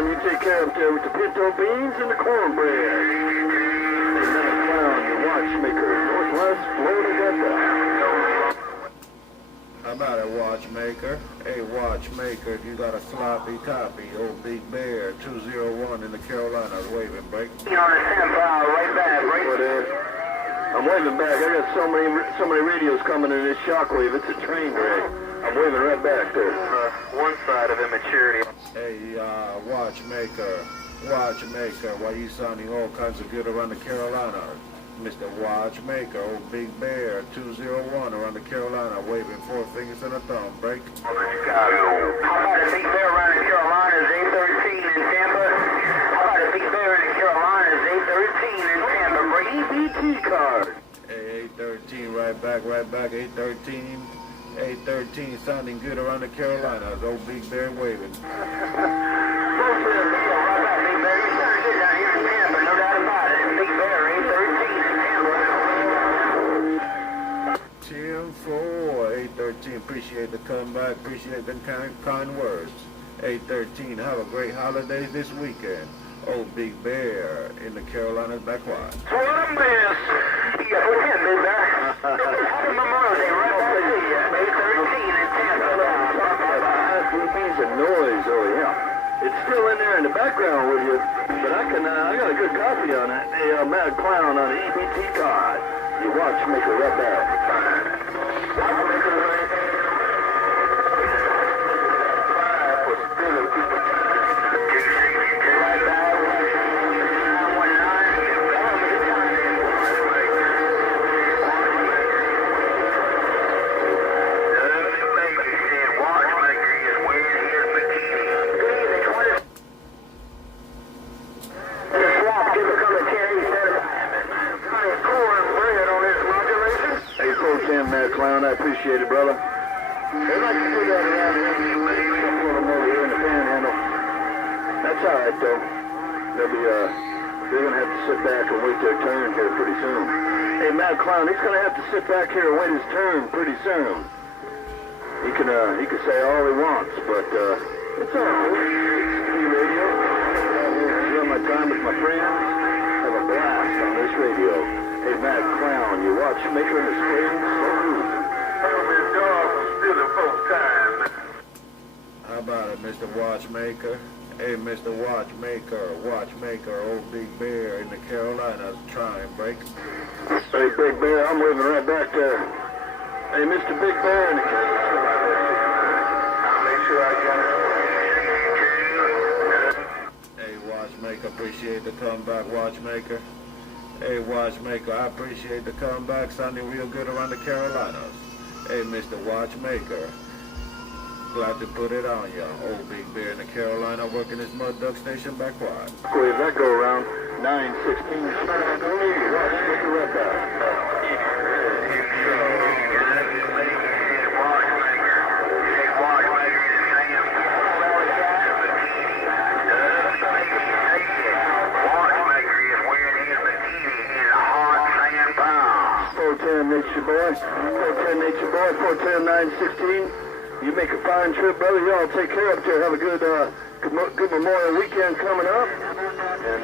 Clown, you take care up there with the pinto beans and the cornbread. Hey, Mad Clown, your watchmaker, Northwest Florida Delta. How about it, watchmaker? Hey, watchmaker, if you got a sloppy copy, old Big Bear, 201 in the Carolinas, waving break. On the standby, right back, right there. I'm waving back. I got so many radios coming in this shockwave. It's a train wreck. I'm waving right back there. One side of immaturity. Hey, watchmaker, why you sounding all kinds of good around the Carolinas? Mr. Watchmaker, old Big Bear, 201 around the Carolina, waving 4 fingers and a thumb, break. Chicago. How about a Big Bear around the Carolinas, 813 in Tampa? How about a Big Bear in the Carolinas, 813 in Tampa, break? EBT card. Hey, 813, right back, 813. 813 sounding good around the Carolinas, old Big Bear waving. For 813, appreciate the comeback, appreciate the kind words. 813, have a great holiday this weekend. Old Big Bear in the Carolinas backward. Columbus! You got 410, Big Bear. Happy Memorial Day, right back to you. 813 in Tampa. Beepings and noise, oh yeah. It's still in there in the background with you, but I got a good copy on it. Hey, Mad Clown on the EBT card. Your watchmaker right back. Mad Clown, I appreciate it, brother. They'd like to do that around here. Put them over here in the panhandle. That's all right, though. They're going to have to sit back and wait their turn here pretty soon. Hey, Mad Clown, he's going to have to sit back here and wait his turn pretty soon. He can say all he wants, but it's all right. It's radio. Enjoy my time with my friends. Have a blast on this radio. Hey, Mad Clown, your watchmaker in the springs. How about it, Mr. Watchmaker? Hey, Mr. Watchmaker, old Big Bear in the Carolinas, trying break. Hey, Big Bear, I'm waving right back there. Hey, Mr. Big Bear in the Carolinas. I'll make sure I got it. Hey, Watchmaker, appreciate the comeback, Watchmaker. Hey, Watchmaker, I appreciate the comeback, sounding real good around the Carolinas. Hey, Mr. Watchmaker, glad to put it on ya. Old Big Bear in the Carolina working his mud duck station backward. Wave that go around, 916. Watchmaker right back. Nature Boy, 410 Nature Boy, 410 916. You make a fine trip, brother. Y'all take care up there. Have a good Memorial weekend coming up. And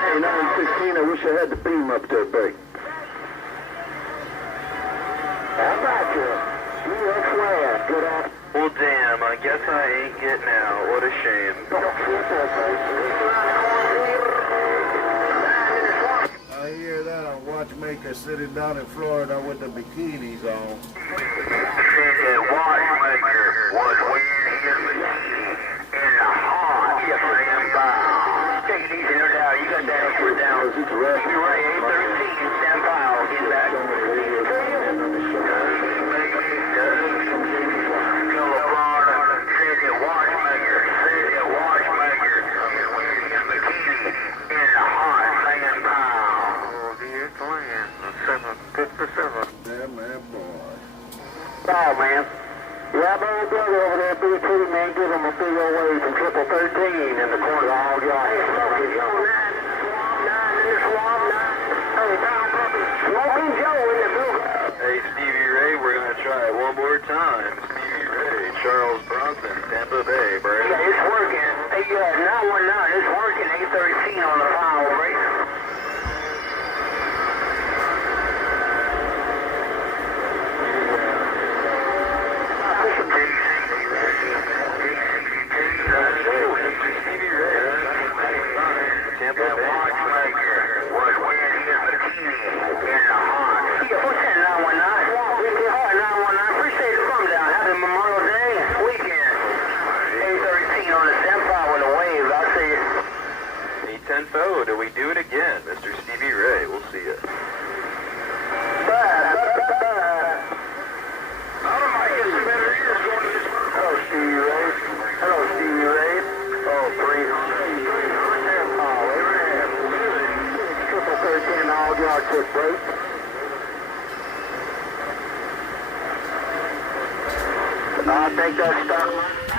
hey, 916. I wish I had the beam up there, Big. How about you? UX good off. Well, damn, I guess I ain't getting out. What a shame. I hear that a watchmaker sitting down in Florida with the bikinis on. That watchmaker was wearing his bikini in the hot standby. Take it easy, no doubt. You got that upward down. You're right, 813, stand by. I'll get back. Oh, man. Yeah, my old brother over there, B2, man, give him a big old wave from 1313 in the corner of the hog yard. Hey, Smoky Joe, 9 in the swamp, 9. Hey, Tom Puppy, Smoky Joe in the blue. Hey, Stevie Ray, we're going to try it one more time. Stevie Ray. Hey, Brad. Yeah, it's working. Hey, 919, it's working. 813 on the file, right? Watchmaker was wearing his bikini in the hot. Yeah, what's that 919? All right, 919. Appreciate the come down. Happy Memorial Day weekend. 813 on the SEMPA with a wave. I'll see you. 810 do we do it again? Mr. Stevie Ray, we'll see you. Hello, Stevie Ray. Hello, Stevie Ray. Oh, 13, all yard took break. I think that's stuck.